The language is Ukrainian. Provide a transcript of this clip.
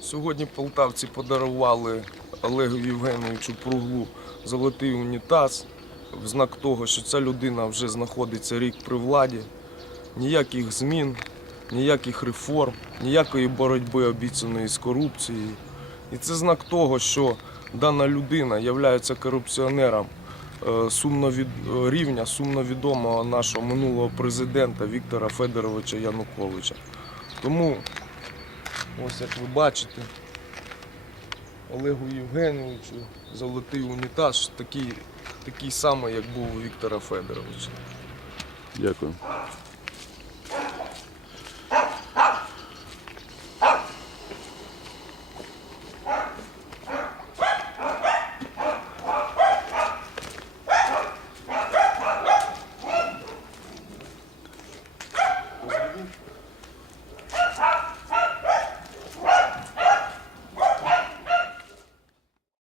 Сьогодні полтавці подарували Олегу Євгеновичу Пруглу золотий унітаз в знак того, що ця людина вже знаходиться рік при владі, ніяких змін ніяких реформ, ніякої боротьби обіцяної з корупцією. І це знак того, що дана людина є корупціонером е, е, рівня сумно відомого нашого минулого президента Віктора Федоровича Януковича. Тому, ось як ви бачите, Олегу Євгеновичу золотий унітаз такий, такий самий, як був у Віктора Федоровича. Дякую.